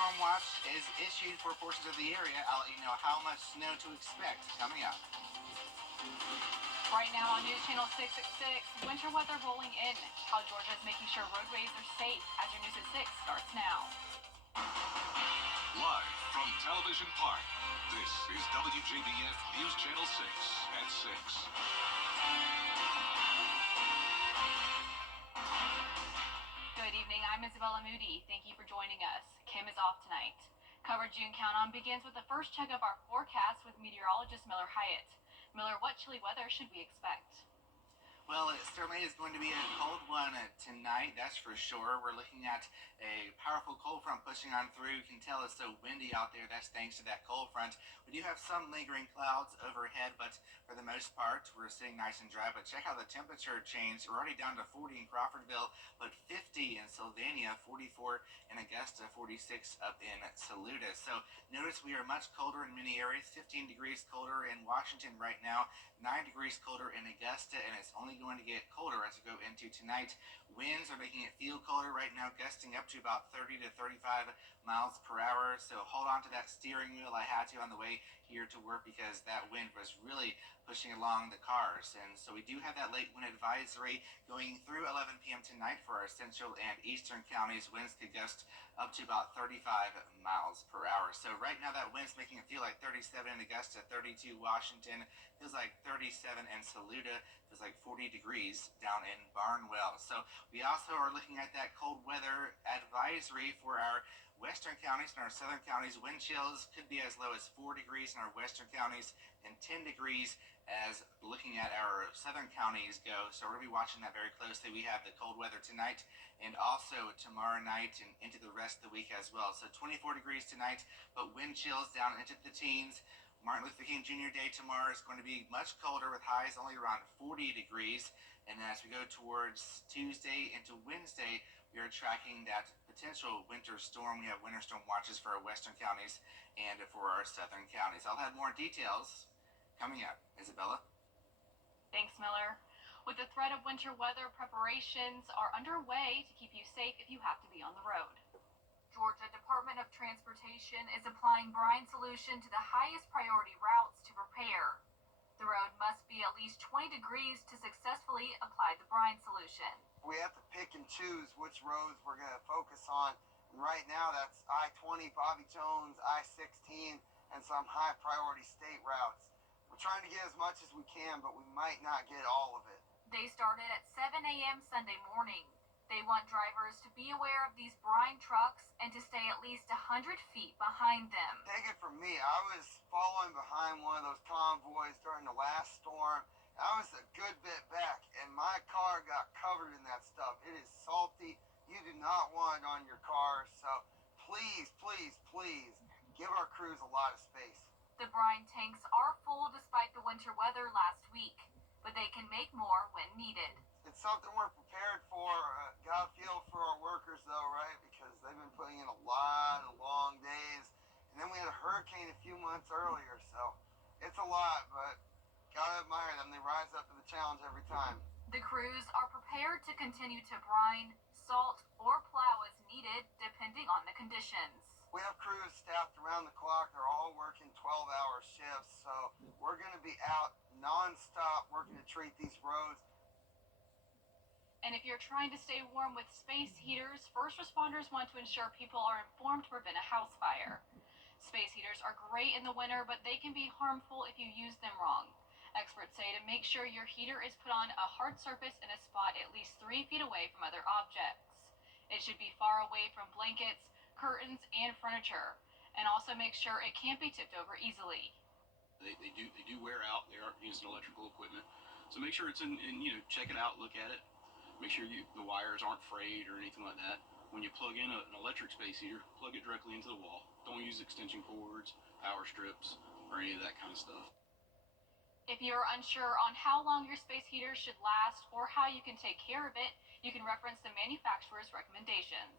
storm watch is issued for portions of the area. I'll let you know how much snow to expect coming up. Right now on News Channel 666, winter weather rolling in. How Georgia is making sure roadways are safe. As your News at 6 starts now. Live from Television Park, this is WJBF News Channel 6 at 6. Good evening, I'm Isabella Moody. Thank you for joining us. Kim is off tonight. Coverage you can count on begins with the first check of our forecast with meteorologist Miller Hyatt. Miller, what chilly weather should we expect? Well, it certainly is going to be a cold one tonight, that's for sure. We're looking at a powerful cold front pushing on through. You can tell it's so windy out there. That's thanks to that cold front. We do have some lingering clouds overhead, but for the most part, we're sitting nice and dry. But check how the temperature changed. We're already down to 40 in Crawfordville, but 50 in Sylvania, 44 in Augusta, 46 up in Saluda. So notice we are much colder in many areas. 15 degrees colder in Washington right now, 9 degrees colder in Augusta, and it's only going to get colder as we go into tonight. Winds are making it feel colder right now, gusting up to about 30 to 35 miles per hour. So hold on to that steering wheel. I had to on the way here to work because that wind was really pushing along the cars. And so we do have that late wind advisory going through 11 p.m. tonight for our central and eastern counties. Winds could gust up to about 35 miles per hour. So right now that wind's making it feel like 37 in Augusta, 32 Washington, feels like 37 in Saluda, feels like 40 degrees down in Barnwell. So we also are looking at that cold weather advisory for our western counties and our southern counties. Wind chills could be as low as 4 degrees in our western counties and 10 degrees as looking at our southern counties go. So we're going to be watching that very closely. We have the cold weather tonight and also tomorrow night and into the rest of the week as well. So 24 degrees tonight, but wind chills down into the teens. Martin Luther King Jr. Day tomorrow is going to be much colder with highs only around 40 degrees. And as we go towards Tuesday into Wednesday, we are tracking that potential winter storm. We have winter storm watches for our western counties and for our southern counties. I'll have more details coming up. Isabella? Thanks, Miller. With the threat of winter weather, preparations are underway to keep you safe if you have to be on the road. Georgia Department of Transportation is applying brine solution to the highest priority routes to prepare. The road must be at least 20 degrees to successfully apply the brine solution. We have to pick and choose which roads we're going to focus on. And right now, that's I-20, Bobby Jones, I-16, and some high priority state routes. We're trying to get as much as we can, but we might not get all of it. They started at 7 a.m. Sunday morning. They want drivers to be aware of these brine trucks and to stay at least 100 feet behind them. Take it from me, I was following behind one of those convoys during the last storm. I was a good bit back, and my car got covered in that stuff. It is salty. You do not want it on your car, so please, please, please give our crews a lot of space. The brine tanks are full despite the winter weather last week, but they can make more when needed. It's something we're prepared for. Gotta feel for our workers, though, right? Because they've been putting in a lot of long days. And then we had a hurricane a few months earlier, so it's a lot, but gotta admire them. They rise up to the challenge every time. The crews are prepared to continue to brine, salt, or plow as needed, depending on the conditions. We have crews staffed around the clock. They're all working 12-hour shifts, so we're going to be out nonstop working to treat these roads. And if you're trying to stay warm with space heaters, first responders want to ensure people are informed to prevent a house fire. Space heaters are great in the winter, but they can be harmful if you use them wrong. Experts say to make sure your heater is put on a hard surface in a spot at least 3 feet away from other objects. It should be far away from blankets, curtains, and furniture, and also make sure it can't be tipped over easily. They do wear out. They aren't using electrical equipment, so make sure it's in check it out, look at it. Make sure the wires aren't frayed or anything like that. When you plug in an electric space heater, plug it directly into the wall. Don't use extension cords, power strips, or any of that kind of stuff. If you're unsure on how long your space heater should last or how you can take care of it, you can reference the manufacturer's recommendations.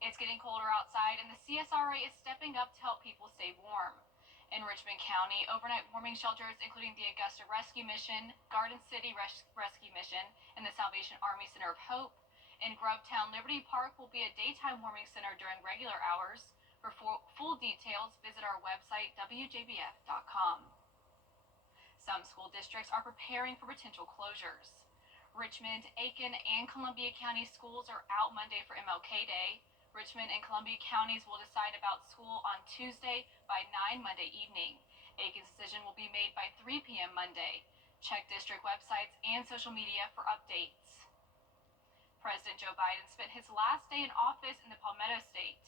It's getting colder outside, and the CSRA is stepping up to help people stay warm. In Richmond County, overnight warming shelters, including the Augusta Rescue Mission, Garden City Rescue Mission, and the Salvation Army Center of Hope, In Grovetown, Liberty Park will be a daytime warming center during regular hours. For full details, visit our website, WJBF.com. Some school districts are preparing for potential closures. Richmond, Aiken, and Columbia County schools are out Monday for MLK Day. Richmond and Columbia counties will decide about school on Tuesday by 9 Monday evening. Aiken's decision will be made by 3 p.m. Monday. Check district websites and social media for updates. President Joe Biden spent his last day in office in the Palmetto State.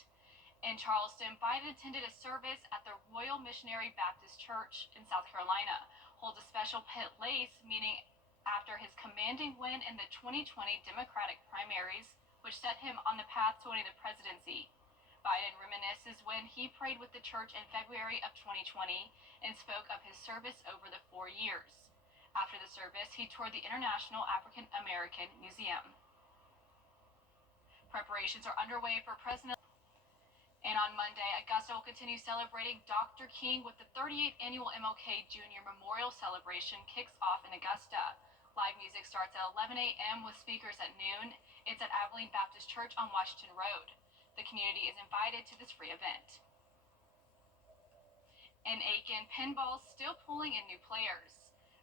In Charleston, Biden attended a service at the Royal Missionary Baptist Church in South Carolina, holds a special pit lace, meaning after his commanding win in the 2020 Democratic primaries, which set him on the path to winning the presidency. Biden reminisces when he prayed with the church in February of 2020 and spoke of his service over the 4 years. After the service, he toured the International African American Museum. Preparations are underway for President. And on Monday, Augusta will continue celebrating Dr. King with the 38th annual MLK Jr. Memorial Celebration kicks off in Augusta. Live music starts at 11 a.m. with speakers at noon. It's at Abilene Baptist Church on Washington Road. The community is invited to this free event. In Aiken, pinball's still pulling in new players.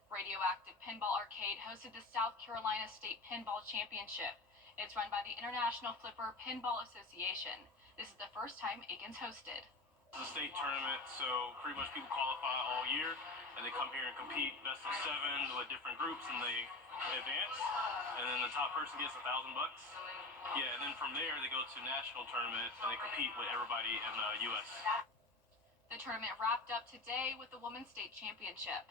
Radioactive Pinball Arcade hosted the South Carolina State Pinball Championship. It's run by the International Flipper Pinball Association. This is the first time Aiken's hosted. It's a state tournament, so pretty much people qualify all year, and they come here and compete best of 7 with different groups, and they advance, and then the top person gets $1,000. Yeah, and then from there they go to national tournament, and they compete with everybody in the U.S. The tournament wrapped up today with the Women's State Championship.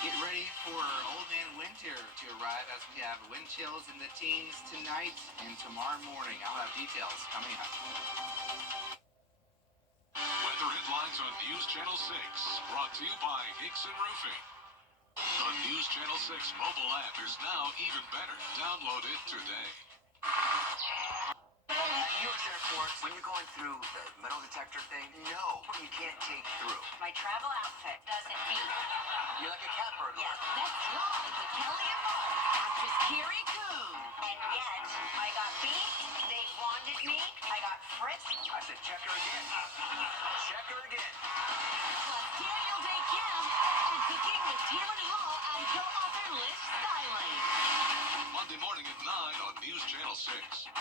Get ready for Old Man Winter to arrive as we have wind chills in the teens tonight and tomorrow morning. I'll have details coming up. Weather headlines on News Channel 6, brought to you by Hickson Roofing. The News Channel 6 mobile app is now even better. Download it today. U.S. airports, when you're going through the metal detector thing, no, you can't take through. My travel outfit doesn't beat. You're like a cat burglar. Yes, that's right. The Kelly and Mark, actress Carrie Coon. And yet, I got beat, they wanted me, I got frisked. I said, check her again. Check her again. Plus Daniel Day Kim and cooking with Tamron Hall and co-author Liz Styling. Monday morning at 9 on News Channel 6.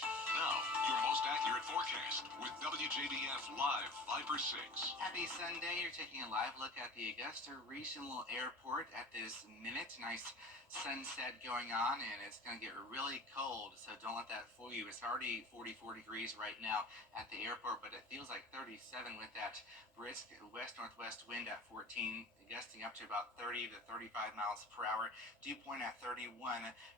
Now, your most accurate forecast with WJBF Live 5/6. Happy Sunday. You're taking a live look at the Augusta Regional Airport at this minute. Nice sunset going on, and it's going to get really cold, so don't let that fool you. It's already 44 degrees right now at the airport, but it feels like 37 with that brisk west-northwest wind at 14, gusting up to about 30 to 35 miles per hour. Dew point at 31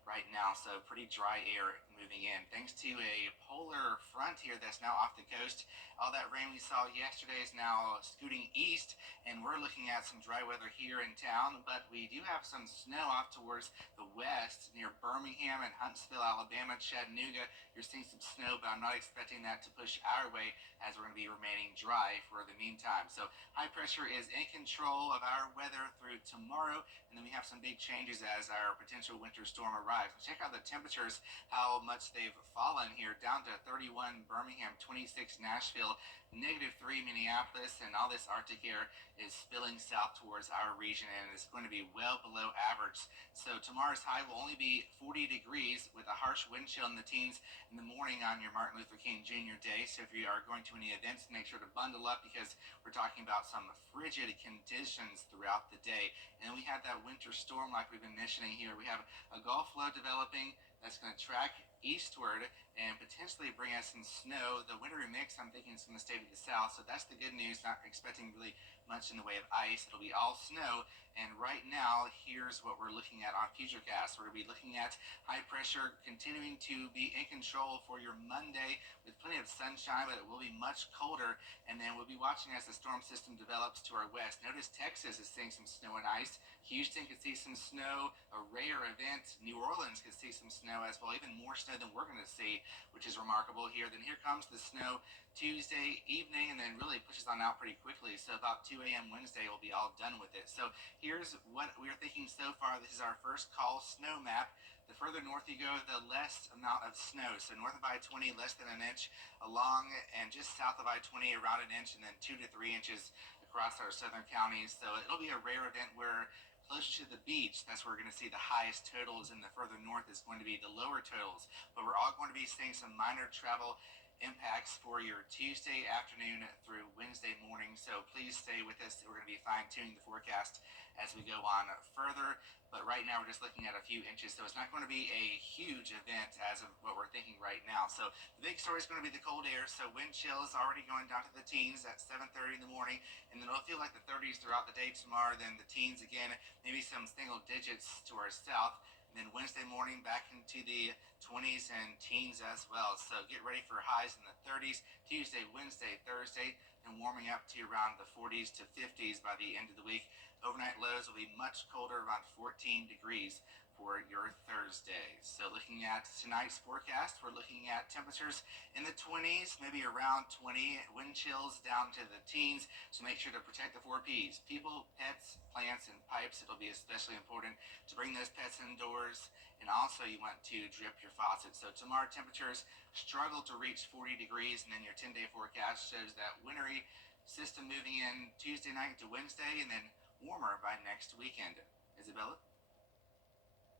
right now, so pretty dry air moving in. Thanks to a polar front here that's now off the coast. All that rain we saw yesterday is now scooting east, and we're looking at some dry weather here in town, but we do have some snow off towards the west near Birmingham and Huntsville, Alabama, Chattanooga. You're seeing some snow, but I'm not expecting that to push our way as we're going to be remaining dry for the meantime. So high pressure is in control of our weather through tomorrow, and then we have some big changes as our potential winter storm arrives. Check out the temperatures, how much they've fallen here, down to 31 Birmingham, 26 Nashville, -3 Minneapolis, and all this Arctic air is spilling south towards our region, and it's going to be well below average. So tomorrow's high will only be 40 degrees with a harsh wind chill in the teens in the morning on your Martin Luther King Jr. Day. So if you are going to any events, make sure to bundle up because we're talking about some frigid conditions throughout the day. And we have that winter storm like we've been mentioning here. We have a Gulf low developing that's going to track eastward and potentially bring us some snow. The wintry mix, I'm thinking, is going to stay to the south, so that's the good news. Not expecting really much in the way of ice. It'll be all snow, and right now, here's what we're looking at on Futurecast. We're going to be looking at high pressure continuing to be in control for your Monday with plenty of sunshine, but it will be much colder, and then we'll be watching as the storm system develops to our west. Notice Texas is seeing some snow and ice. Houston could see some snow, a rare event event. New Orleans could see some snow as well, even more snow than we're going to see, which is remarkable here. Then here comes the snow Tuesday evening, and then really pushes on out pretty quickly. So about 2 a.m. Wednesday, we'll be all done with it. So here's what we're thinking so far. This is our first call snow map. The further north you go, the less amount of snow. So north of I-20, less than an inch along, and just south of I-20, around an inch, and then 2 to 3 inches across our southern counties. So it'll be a rare event where close to the beach, that's where we're going to see the highest totals, and the further north is going to be the lower totals. But we're all going to be seeing some minor travel impacts for your Tuesday afternoon through Wednesday morning. So please stay with us. We're going to be fine-tuning the forecast as we go on further. But right now we're just looking at a few inches, so it's not going to be a huge event as of what we're thinking right now. So the big story is going to be the cold air. So wind chills already going down to the teens at 7:30 in the morning, and then it'll feel like the 30s throughout the day tomorrow. Then the teens again, maybe some single digits to our south. And then Wednesday morning back into the 20s and teens as well. So get ready for highs in the 30s Tuesday, Wednesday, Thursday, and warming up to around the 40s to 50s by the end of the week. Overnight lows will be much colder, around 14 degrees for your Thursday. So looking at tonight's forecast, we're looking at temperatures in the 20s, maybe around 20, wind chills down to the teens. So make sure to protect the 4 Ps: people, pets, plants, and pipes. It'll be especially important to bring those pets indoors. And also you want to drip your faucet. So tomorrow temperatures struggle to reach 40 degrees, and then your 10-day forecast shows that wintry system moving in Tuesday night to Wednesday, and then warmer by next weekend. Isabella?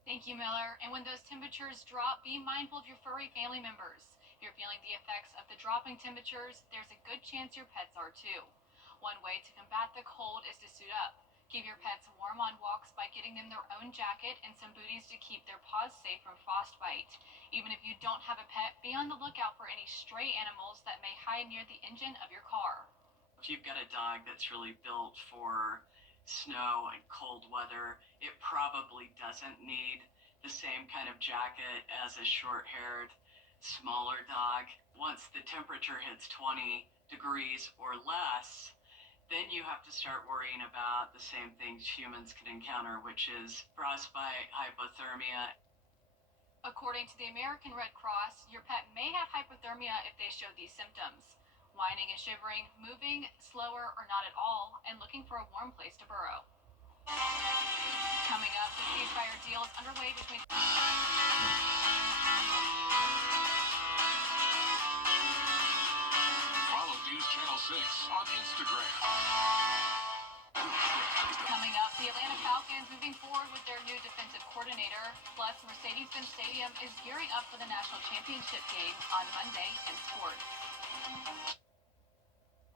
Thank you, Miller. And when those temperatures drop, be mindful of your furry family members. If you're feeling the effects of the dropping temperatures, there's a good chance your pets are too. One way to combat the cold is to suit up. Keep your pets warm on walks by getting them their own jacket and some booties to keep their paws safe from frostbite. Even if you don't have a pet, be on the lookout for any stray animals that may hide near the engine of your car. If you've got a dog that's really built for snow and cold weather, it probably doesn't need the same kind of jacket as a short-haired, smaller dog. Once the temperature hits 20 degrees or less, then you have to start worrying about the same things humans can encounter, which is frostbite, hypothermia. According to the American Red Cross, your pet may have hypothermia if they show these symptoms: whining and shivering, moving slower or not at all, and looking for a warm place to burrow. Coming up, the ceasefire deal is underway between... Follow News Channel 6 on Instagram. Coming up, the Atlanta Falcons moving forward with their new defensive coordinator. Plus, Mercedes-Benz Stadium is gearing up for the national championship game on Monday in sports.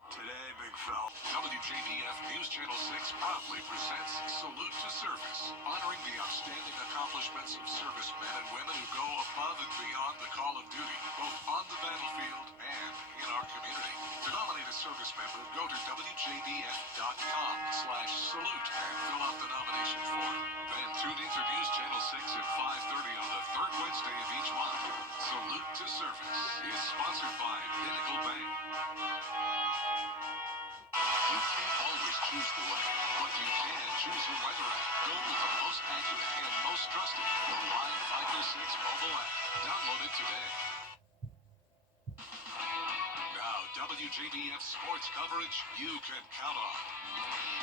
Today, big fella. WJBF News Channel 6 proudly presents Salute to Service, honoring the outstanding accomplishments of servicemen and women who go above and beyond the call of duty, both on the battlefield and in our community. To nominate a service member, go to WJBF.com/salute and fill out the nomination form. Then tune into News Channel 6 at 5:30 on the third Wednesday of each month. Salute to Service is sponsored by Pinnacle Bank. You can't always choose the way, but you can choose your weather app. Go with the most accurate and most trusted, the Line 506 mobile app. Download it today. Now, WJBF sports coverage you can count on.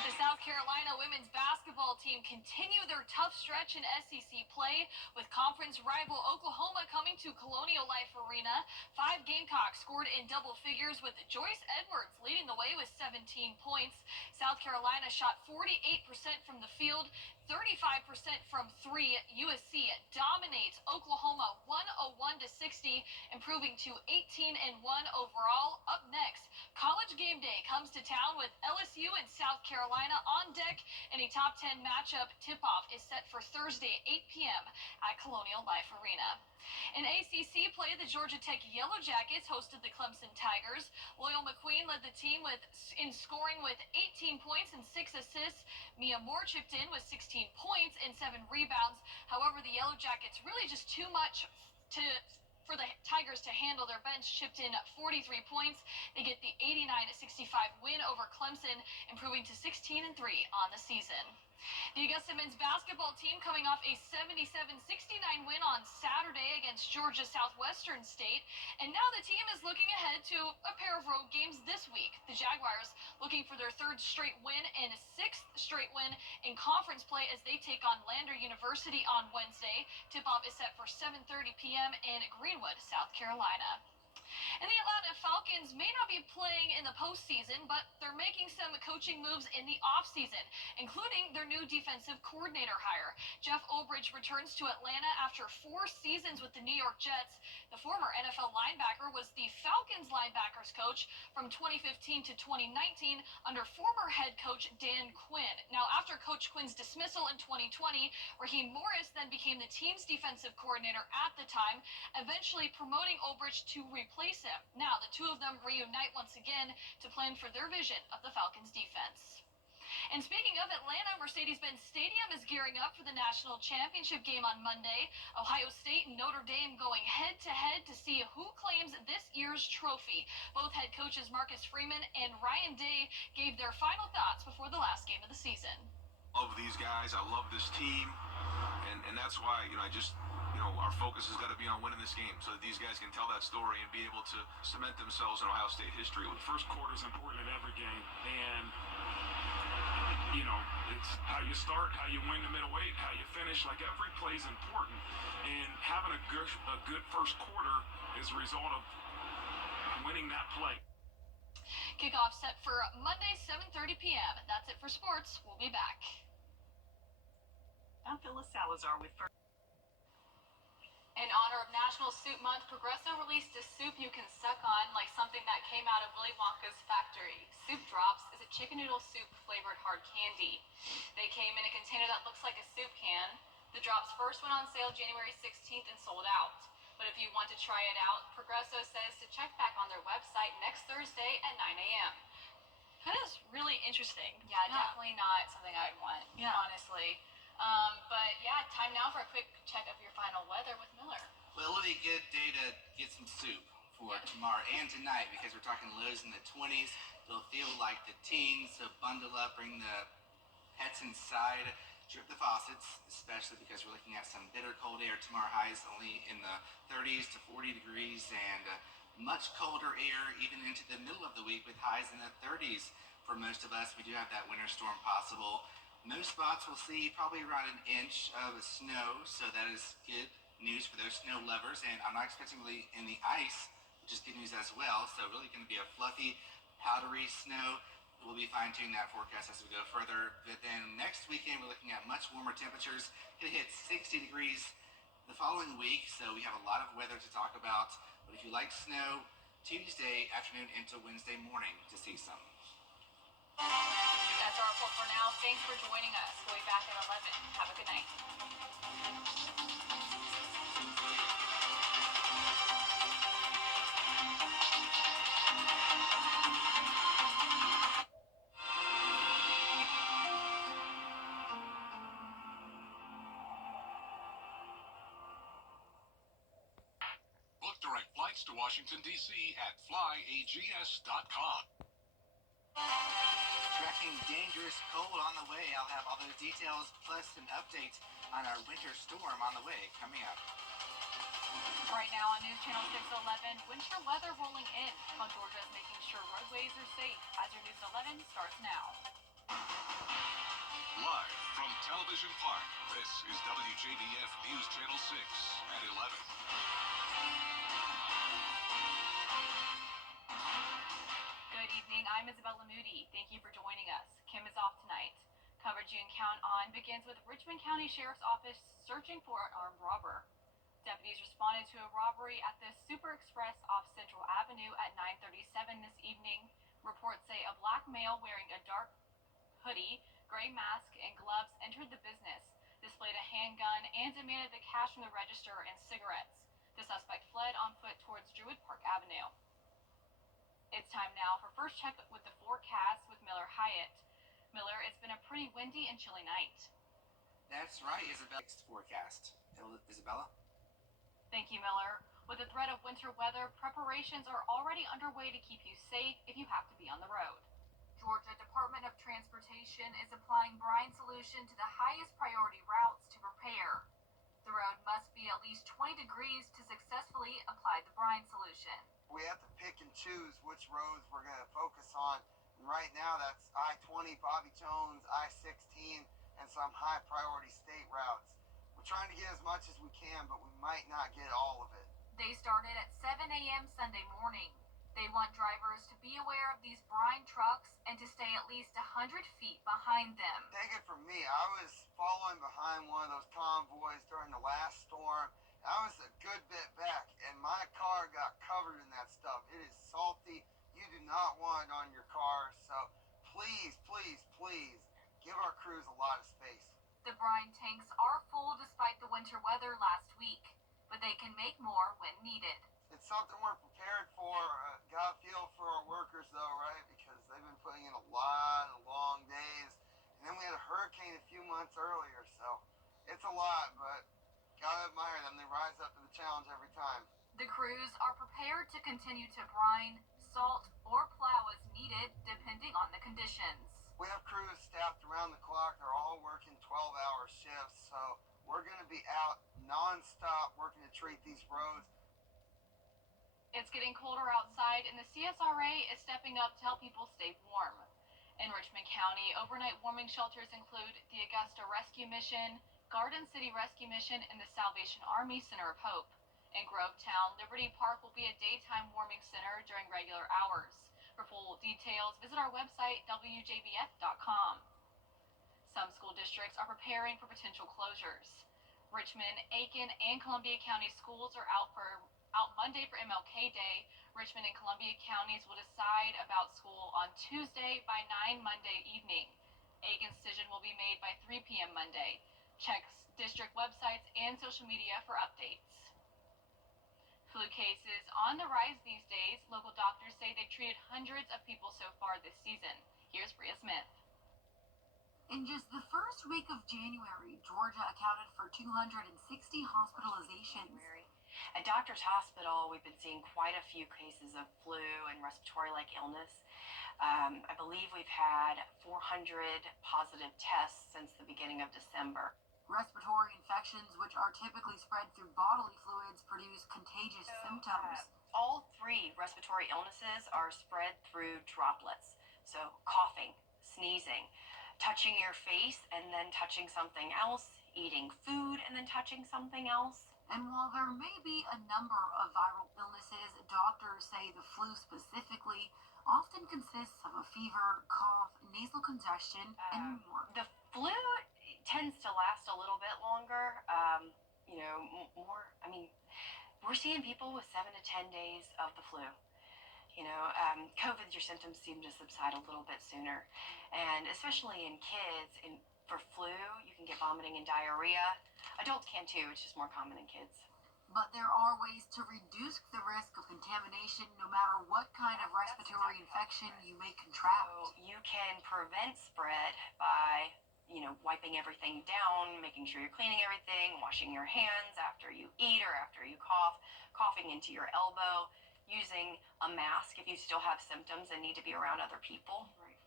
The South Carolina women's basketball team continue their tough stretch in SEC play, with conference rival Oklahoma coming to Colonial Life Arena. 5 Gamecocks scored in double figures, with Joyce Edwards leading the way with 17 points. South Carolina shot 48% from the field, 35% from 3. USC dominates Oklahoma 101-60, improving to 18-1 overall. Up next, College Game Day comes to town with LSU and South Carolina on deck, and a top 10 matchup tip-off is set for Thursday at 8 p.m. at Colonial Life Arena. In ACC play, the Georgia Tech Yellow Jackets hosted the Clemson Tigers. Loyal McQueen led the team in scoring with 18 points and 6 assists. Mia Moore chipped in with 16 points and 7 rebounds. However, the Yellow Jackets really just too much for the Tigers to handle. Their bench chipped in 43 points. They get the 89-65 win over Clemson, improving to 16-3 on the season. The Augusta men's basketball team coming off a 77-69 win on Saturday against Georgia Southwestern State, and now the team is looking ahead to a pair of road games this week. The Jaguars looking for their third straight win and sixth straight win in conference play as they take on Lander University on Wednesday. Tip-off is set for 7:30 p.m. in Greenwood, South Carolina. And the Atlanta Falcons may not be playing in the postseason, but they're making some coaching moves in the offseason, including their new defensive coordinator hire. Jeff Obridge returns to Atlanta after 4 seasons with the New York Jets. The former NFL linebacker was the Falcons linebackers coach from 2015 to 2019 under former head coach Dan Quinn. Now, after Coach Quinn's dismissal in 2020, Raheem Morris then became the team's defensive coordinator at the time, eventually promoting Obridge to replace him. Now, the two of them reunite once again to plan for their vision of the Falcons' defense. And speaking of Atlanta, Mercedes-Benz Stadium is gearing up for the national championship game on Monday. Ohio State and Notre Dame going head-to-head to see who claims this year's trophy. Both head coaches Marcus Freeman and Ryan Day gave their final thoughts before the last game of the season. Love these guys. I love this team. And that's why, our focus has got to be on winning this game so that these guys can tell that story and be able to cement themselves in Ohio State history. The first quarter is important in every game. And, it's how you start, how you win the middleweight, how you finish. Like, every play is important. And having a good first quarter is a result of winning that play. Kickoff set for Monday, 7:30 p.m. That's it for sports. We'll be back. I'm Phyllis Salazar with First. In honor of National Soup Month, Progresso released a soup you can suck on, like something that came out of Willy Wonka's factory. Soup Drops is a chicken noodle soup flavored hard candy. They came in a container that looks like a soup can. The drops first went on sale January 16th and sold out. But if you want to try it out, Progresso says to check back on their website next Thursday at 9 a.m. That is really interesting. Yeah, definitely not something I'd want, honestly. But yeah, time now for a quick check of your final weather with Miller. Well, it'll be a good day to get some soup for tomorrow and tonight because we're talking lows in the 20s. It'll feel like the teens, so bundle up, bring the pets inside, drip the faucets, especially because we're looking at some bitter cold air. Tomorrow highs only in the 30s to 40 degrees and much colder air even into the middle of the week with highs in the 30s. For most of us, we do have that winter storm possible. Most spots will see probably around an inch of snow, so that is good news for those snow lovers. And I'm not expecting really any ice, which is good news as well. So really going to be a fluffy, powdery snow. We'll be fine-tuning that forecast as we go further. But then next weekend, we're looking at much warmer temperatures. Going to hit 60 degrees the following week, so we have a lot of weather to talk about. But if you like snow, Tuesday afternoon into Wednesday morning to see some. That's our report for now. Thanks for joining us. We'll be back at 11. Have a good night. Book direct flights to Washington, D.C. at flyags.com. Tracking dangerous cold on the way. I'll have all those details plus an update on our winter storm on the way coming up. Right now on News Channel 611, winter weather rolling in. How Georgia is making sure roadways are safe. As your News 11 starts now. Live from Television Park, this is WJBF News Channel 6 at 11. Good evening. I'm Isabella Moody. Thank you for joining us. Kim is off tonight. Coverage you can count on begins with Richmond County Sheriff's Office searching for an armed robber. Deputies responded to a robbery at the Super Express off Central Avenue at 9:37 this evening. Reports say a black male wearing a dark hoodie, gray mask, and gloves entered the business, displayed a handgun, and demanded the cash from the register and cigarettes. The suspect fled on foot towards Druid Park Avenue. It's time now for First Check with the forecast with Miller Hyatt. Miller, it's been a pretty windy and chilly night. That's right, Isabella's forecast. Isabella? Thank you, Miller. With the threat of winter weather, preparations are already underway to keep you safe if you have to be on the road. Georgia Department of Transportation is applying brine solution to the highest priority routes to prepare. The road must be at least 20 degrees to successfully apply the brine solution. We have to pick and choose which roads we're going to focus on. And right now, that's I-20, Bobby Jones, I-16, and some high priority state routes. We're trying to get as much as we can, but we might not get all of it. They started at 7 a.m. Sunday morning. They want drivers to be aware of these brine trucks and to stay at least 100 feet behind them. Take it from me, I was following behind one of those convoys during the last storm. I was a good bit back, and my car got covered in that stuff. It is salty. You do not want it on your car, so please, please, please give our crews a lot of space. The brine tanks are full despite the winter weather last week, but they can make more when needed. It's something we're prepared for. Gotta feel for our workers, though, right? Because they've been putting in a lot of long days. And then we had a hurricane a few months earlier, so it's a lot, but gotta admire them. They rise up to the challenge every time. The crews are prepared to continue to brine, salt, or plow as needed, depending on the conditions. We have crews staffed around the clock. They're all working 12-hour shifts, so we're going to be out non-stop working to treat these roads. It's getting colder outside, and the CSRA is stepping up to help people stay warm. In Richmond County, overnight warming shelters include the Augusta Rescue Mission, Garden City Rescue Mission, and the Salvation Army Center of Hope. In Grovetown, Liberty Park will be a daytime warming center during regular hours. For full details, visit our website, WJBF.com. Some school districts are preparing for potential closures. Richmond, Aiken, and Columbia County schools are out Monday for MLK Day. Richmond and Columbia counties will decide about school on Tuesday by 9 Monday evening. Aiken's decision will be made by 3 p.m. Monday. Check district websites and social media for updates. Flu cases on the rise these days. Local doctors say they've treated hundreds of people so far this season. Here's Bria Smith. In just the first week of January, Georgia accounted for 260 hospitalizations. At Doctors Hospital, we've been seeing quite a few cases of flu and respiratory-like illness. I believe we've had 400 positive tests since the beginning of December. Respiratory infections, which are typically spread through bodily fluids, produce contagious symptoms. All three respiratory illnesses are spread through droplets. So coughing, sneezing, touching your face and then touching something else, eating food and then touching something else. And while there may be a number of viral illnesses, doctors say the flu specifically often consists of a fever, cough, nasal congestion, and more. The flu tends to last a little bit longer, we're seeing people with 7 to 10 days of the flu. COVID, your symptoms seem to subside a little bit sooner. And especially in kids, for flu, you can get vomiting and diarrhea. Adults can too, it's just more common in kids. But there are ways to reduce the risk of contamination no matter what kind of respiratory infection you may contract. So you can prevent spread by, wiping everything down, making sure you're cleaning everything, washing your hands after you eat or after you cough, coughing into your elbow, using a mask if you still have symptoms and need to be around other people. Right.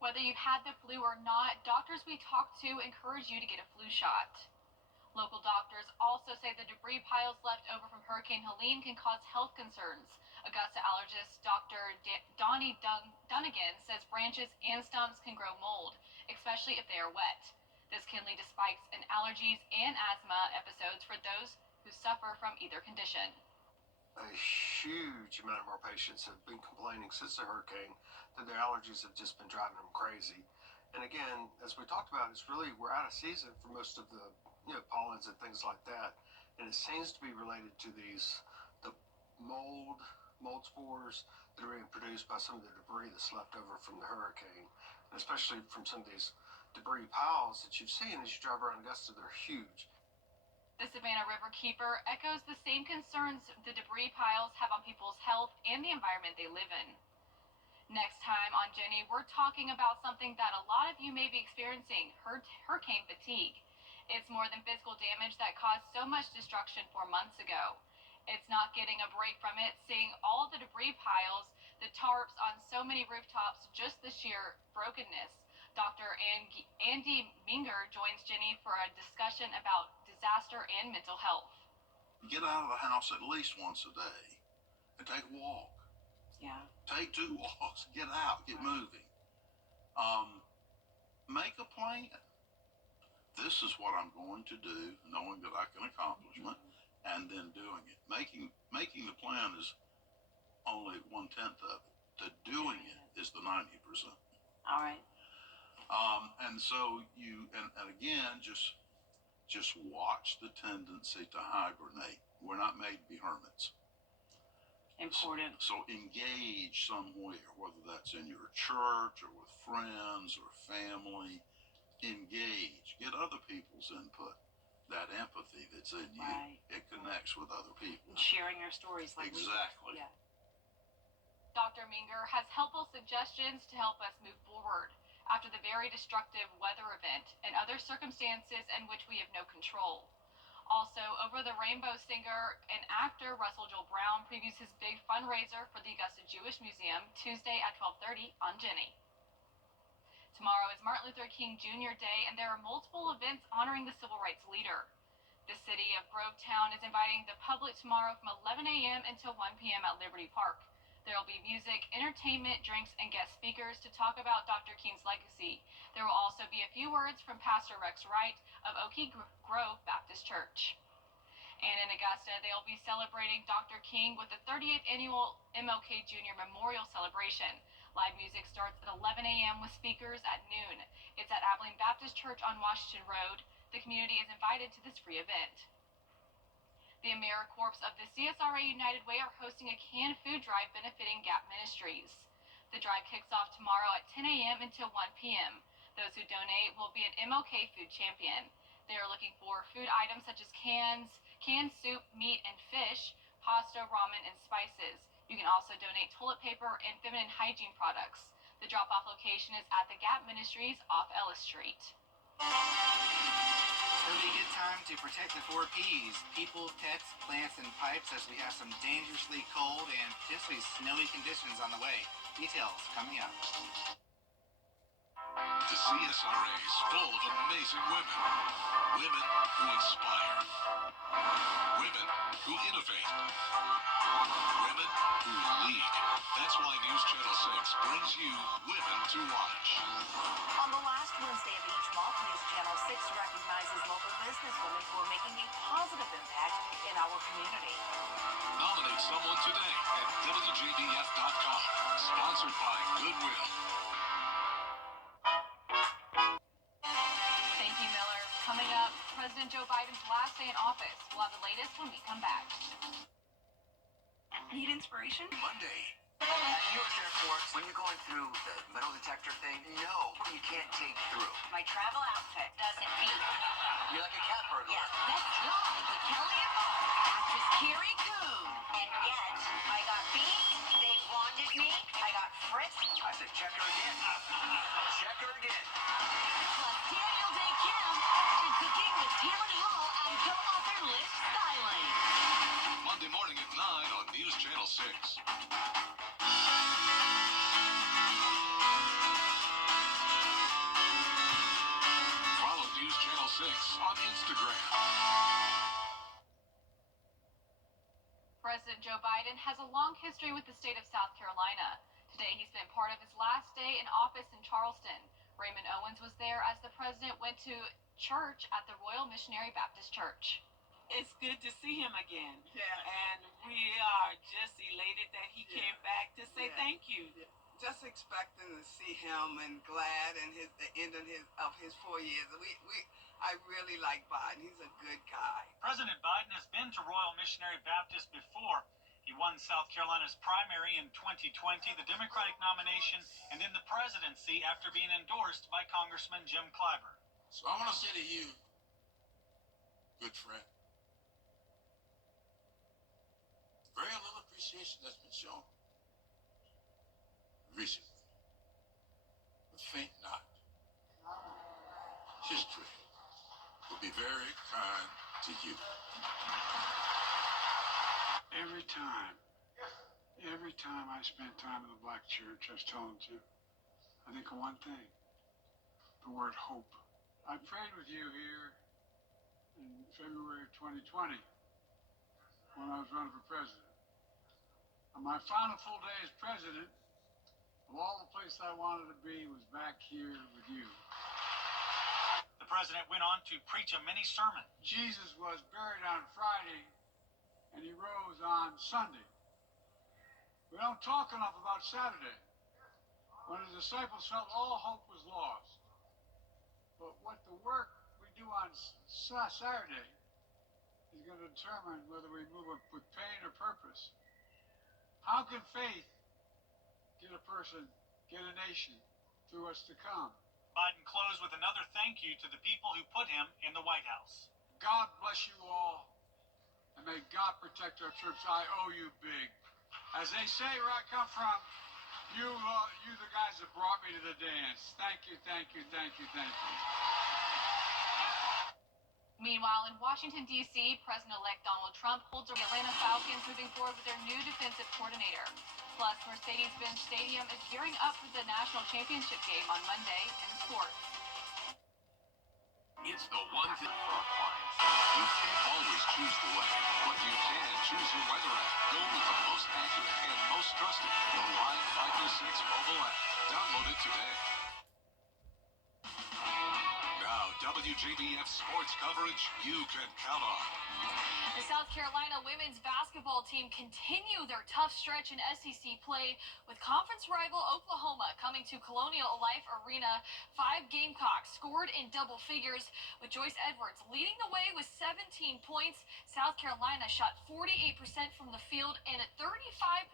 Whether you've had the flu or not, doctors we talk to encourage you to get a flu shot. Local doctors also say the debris piles left over from Hurricane Helene can cause health concerns. Augusta allergist Dr. Donnie Dunnigan says branches and stumps can grow mold, especially if they are wet. This can lead to spikes in allergies and asthma episodes for those who suffer from either condition. A huge amount of our patients have been complaining since the hurricane that their allergies have just been driving them crazy. And again, as we talked about, it's really, we're out of season for most of the pollens and things like that. And it seems to be related to the mold spores that are being produced by some of the debris that's left over from the hurricane. And especially from some of these debris piles that you've seen as you drive around Augusta, they're huge. The Savannah River Keeper echoes the same concerns the debris piles have on people's health and the environment they live in. Next time on Jenny, we're talking about something that a lot of you may be experiencing, hurricane fatigue. It's more than physical damage that caused so much destruction 4 months ago. It's not getting a break from it, seeing all the debris piles The tarps on so many rooftops just this year, brokenness. Dr. Andy Minger joins Jenny for a discussion about disaster and mental health. Get out of the house at least once a day and take a walk. Yeah. Take 2 walks. Get out. Get moving. Make a plan. This is what I'm going to do, knowing that I can accomplish it, and then doing it. Making the plan is only 1/10 of it. The doing it is the 90%. All right. And so and again, just watch the tendency to hibernate. We're not made to be hermits. Important. So engage somewhere, whether that's in your church or with friends or family. Engage. Get other people's input. That empathy that's in you, Right. it connects with other people. And sharing your stories like Exactly. we do. Yeah. Dr. Minger has helpful suggestions to help us move forward after the very destructive weather event and other circumstances in which we have no control. Also, Over the Rainbow singer and actor Russell Joel Brown previews his big fundraiser for the Augusta Jewish Museum Tuesday at 12:30 on Jenny. Tomorrow is Martin Luther King Jr. Day, and there are multiple events honoring the civil rights leader. The city of Grovetown is inviting the public tomorrow from 11 a.m. until 1 p.m. at Liberty Park. There will be music, entertainment, drinks, and guest speakers to talk about Dr. King's legacy. There will also be a few words from Pastor Rex Wright of Oak Grove Baptist Church. And in Augusta, they will be celebrating Dr. King with the 30th annual MLK Jr. Memorial Celebration. Live music starts at 11 a.m. with speakers at noon. It's at Abilene Baptist Church on Washington Road. The community is invited to this free event. The AmeriCorps of the CSRA United Way are hosting a canned food drive benefiting Gap Ministries. The drive kicks off tomorrow at 10 a.m. until 1 p.m. Those who donate will be an MLK Food Champion. They are looking for food items such as canned soup, meat, and fish, pasta, ramen, and spices. You can also donate toilet paper and feminine hygiene products. The drop-off location is at the Gap Ministries off Ellis Street. It'll be a good time to protect the 4 Ps, people, pets, plants, and pipes, as we have some dangerously cold and potentially snowy conditions on the way. Details coming up. The CSRA is full of amazing women. Women who inspire. Women who innovate. Women who lead. That's why News Channel 6 brings you Women to Watch. On the last Wednesday of each month, News Channel 6 recognizes local businesswomen who are making a positive impact in our community. Nominate someone today at WJBF.com. Sponsored by Goodwill. Thank you, Miller. Coming up, President Joe Biden's last day in office. We'll have the latest when we come back. Need inspiration? Monday. U.S. airports, when you're going through the metal detector thing, no, you can't take through. My travel outfit doesn't beat. You're like a cat burglar. Yes, let's fly with Kelly and Mark, actress Carrie Coon. And yet, I got beat, they wanted me, I got frisked. I said, check her again. Check her again. Plus Daniel Day Kim and cooking with Tamron Hall and co-author Liz Styling. Monday morning at 9 on News Channel 6. Follow News Channel 6 on Instagram. President Joe Biden has a long history with the state of South Carolina. Today, he spent part of his last day in office in Charleston. Raymond Owens was there as the president went to church at the Royal Missionary Baptist Church. It's good to see him again. Yeah. And we are just elated that he came back to say thank you. Just expecting to see him and glad and the end of his 4 years. I really like Biden. He's a good guy. President Biden has been to Royal Missionary Baptist before. He won South Carolina's primary in 2020, the Democratic nomination, and then the presidency after being endorsed by Congressman Jim Clyburn. So I want to say to you, good friend, very little appreciation has been shown recently. But faint not. History will be very kind to you. Every time Every time I spent time in the black church, I was telling them to, I think of one thing, the word hope. I prayed with you here in February of 2020 when I was running for president. On my final full day as president, of all the places I wanted to be was back here with you. The president went on to preach a mini sermon. Jesus was buried on Friday and he rose on Sunday. We don't talk enough about Saturday, when the disciples felt all hope was lost. But what the work we do on Saturday is going to determine whether we move with pain or purpose. How can faith get a person, get a nation through what's to come? Biden closed with another thank you to the people who put him in the White House. God bless you all, and may God protect our troops. I owe you big. As they say where I come from, you the guys that brought me to the dance. Thank you, thank you, thank you, thank you. Meanwhile, in Washington, D.C., President-elect Donald Trump holds the Atlanta Falcons moving forward with their new defensive coordinator. Plus, Mercedes-Benz Stadium is gearing up for the national championship game on Monday in sports. It's the one thing for our clients. You can't always choose the weather, but you can choose your weather app. Go with the most accurate and most trusted, the Line 526 mobile app. Download it today. Now, WJBF sports coverage you can count on. The South Carolina women's basketball team continue their tough stretch in SEC play with conference rival Oklahoma coming to Colonial Life Arena. 5 Gamecocks scored in double figures with Joyce Edwards leading the way with 17 points. South Carolina shot 48% from the field and 35%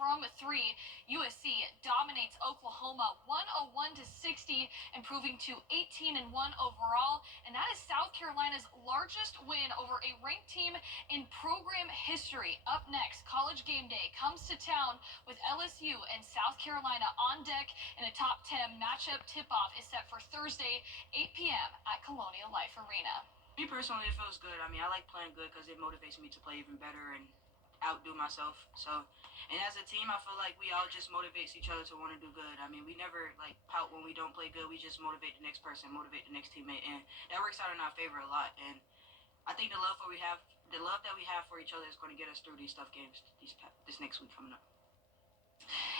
from 3. USC dominates Oklahoma 101-60, improving to 18-1 overall, and that is South Carolina's largest win over a ranked team in program history. Up next, College Game Day comes to town with LSU and South Carolina on deck, and a top 10 matchup tip-off is set for Thursday, 8 p.m. at Colonial Life Arena. Me personally, it feels good. I mean, I like playing good because it motivates me to play even better and outdo myself. So, and as a team, I feel like we all just motivates each other to want to do good. I mean, we never like pout when we don't play good. We just motivate the next person, motivate the next teammate, and that works out in our favor a lot. And I think the love that we have for each other is going to get us through these tough games this next week coming up.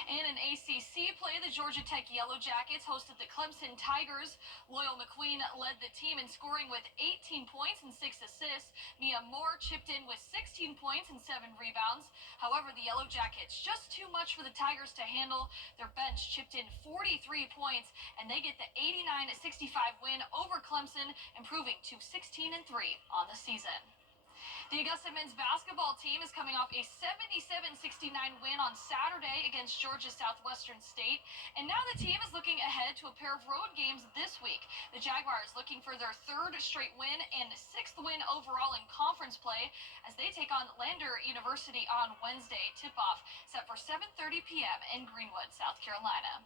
In an ACC play, the Georgia Tech Yellow Jackets hosted the Clemson Tigers. Loyal McQueen led the team in scoring with 18 points and 6 assists. Mia Moore chipped in with 16 points and 7 rebounds. However, the Yellow Jackets just too much for the Tigers to handle. Their bench chipped in 43 points, and they get the 89-65 win over Clemson, improving to 16-3 on the season. The Augusta men's basketball team is coming off a 77-69 win on Saturday against Georgia Southwestern State, and now the team is looking ahead to a pair of road games this week. The Jaguars looking for their 3rd straight win and 6th win overall in conference play as they take on Lander University on Wednesday. Tip-off set for 7:30 p.m. in Greenwood, South Carolina.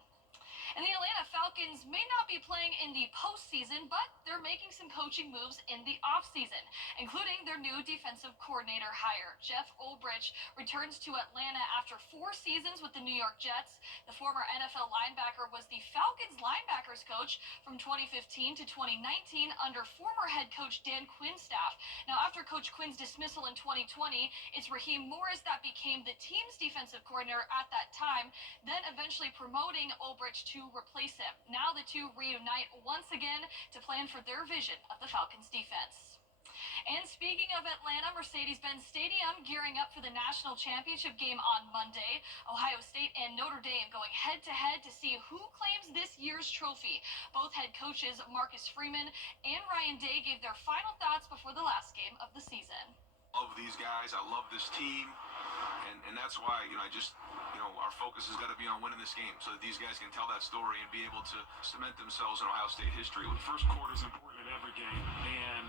And the Atlanta Falcons may not be playing in the postseason, but they're making some coaching moves in the offseason, including their new defensive coordinator hire. Jeff Ulbrich returns to Atlanta after 4 seasons with the New York Jets. The former NFL linebacker was the Falcons linebackers coach from 2015 to 2019 under former head coach Dan Quinn's staff. Now, after Coach Quinn's dismissal in 2020, it's Raheem Morris that became the team's defensive coordinator at that time, then eventually promoting Ulbrich to replace him. Now the two reunite once again to plan for their vision of the Falcons defense. And speaking of Atlanta, Mercedes-Benz Stadium gearing up for the national championship game on Monday. Ohio State and Notre Dame going head-to-head to see who claims this year's trophy. Both head coaches Marcus Freeman and Ryan Day gave their final thoughts before the last game of the season. Love these guys. I love this team. And that's why, our focus has got to be on winning this game so that these guys can tell that story and be able to cement themselves in Ohio State history. The first quarter is important in every game. And,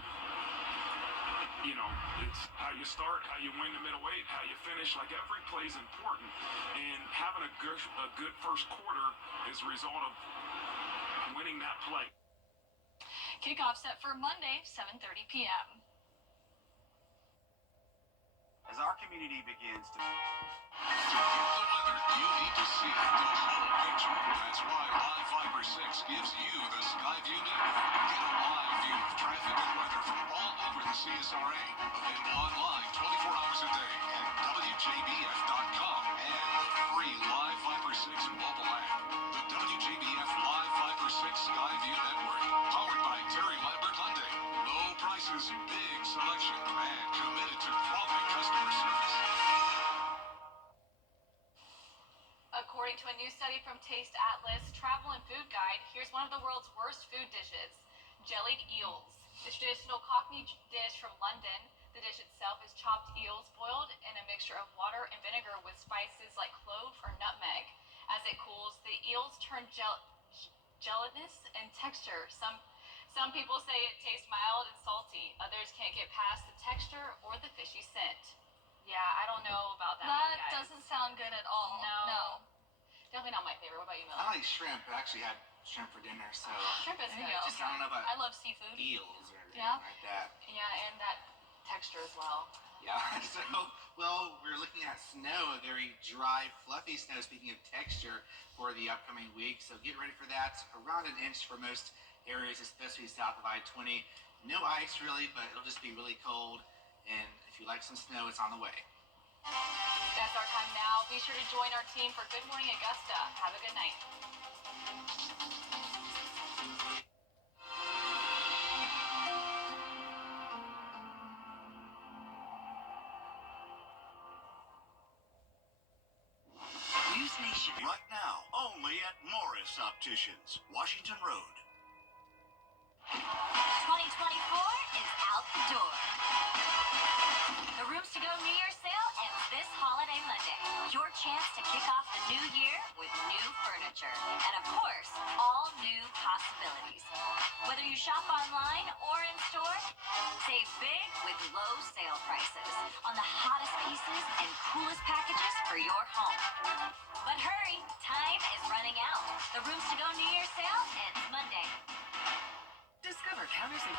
it's how you start, how you win the middleweight, how you finish. Like, every play is important. And having a good first quarter is a result of winning that play. Kickoff set for Monday, 7:30 p.m. As our community begins to... To get the weather you need to see the whole picture. That's why Live Fiber 6 gives you the Skyview network. Get a live view of traffic and weather from all over the CSRA. Available online 24 hours a day at WJBF.com and the free Live Fiber 6 mobile app. The WJBF Live Fiber 6 Skyview network. Powered by Terry Lambert Hyundai. Low prices, big selection, and committed to quality customer service. According to a new study from Taste Atlas Travel and Food Guide, here's one of the world's worst food dishes, jellied eels. The traditional Cockney dish from London. The dish itself is chopped eels boiled in a mixture of water and vinegar with spices like clove or nutmeg. As it cools, the eels turn gelatinous in texture. Some people say it tastes mild and salty. Others can't get past the texture or the fishy scent. Yeah, I don't know about that. That guys. doesn't sound good at all. No. Definitely not my favorite. What about you, Mel? I like shrimp. I actually had shrimp for dinner, so Shrimp is There good. you go. just I don't know about I love seafood. eels or anything Yeah. like that. Yeah, and that texture as well. Yeah, so, well, we're looking at snow, a very dry, fluffy snow, speaking of texture, for the upcoming week. So get ready for that. Around an inch for most areas, especially south of I-20. No ice, really, but it'll just be really cold. And if you like some snow, it's on the way. That's our time now. Be sure to join our team for Good Morning Augusta. Have a good night. News Nation. Right now, only at Morris Opticians, Washington Road. 2024 is out the door. The Rooms to Go New Year's sale ends this holiday Monday. Your chance to kick off the new year with new furniture. And of course, all new possibilities. Whether you shop online or in store, save big with low sale prices on the hottest pieces and coolest packages for your home. But hurry, time is running out. The Rooms to Go New Year's sale ends Monday. Discover counters and